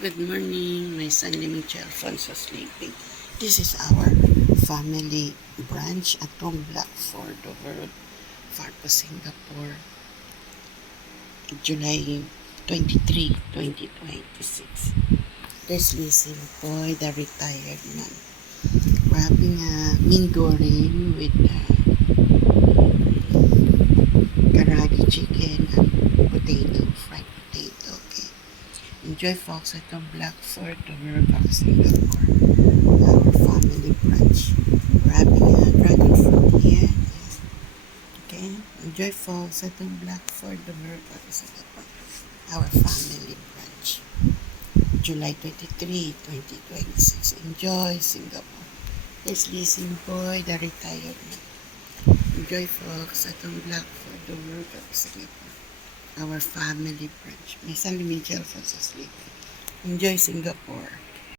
Good morning, my son Michelle Francis sleeping. This is our family branch at Tom Blackford over Fargo, Singapore, July 23, 2026. There's Lizzie Boy, the retired man. We're having a mean goreng with karaage chicken and potato, fried potato. Okay. Enjoy folks at Tom Blackford over Fargo, Singapore. Our family brunch. We're having a dragon fruit here. Okay, enjoy folks at the Blackford, the Miracle Singapore. Our family brunch. July 23, 2026. Enjoy Singapore. There's Lizzie Boy, the retired man. Enjoy folks at the Blackford, the Miracle Singapore. Our family brunch. May San Miguel Francis sleeping. Enjoy Singapore.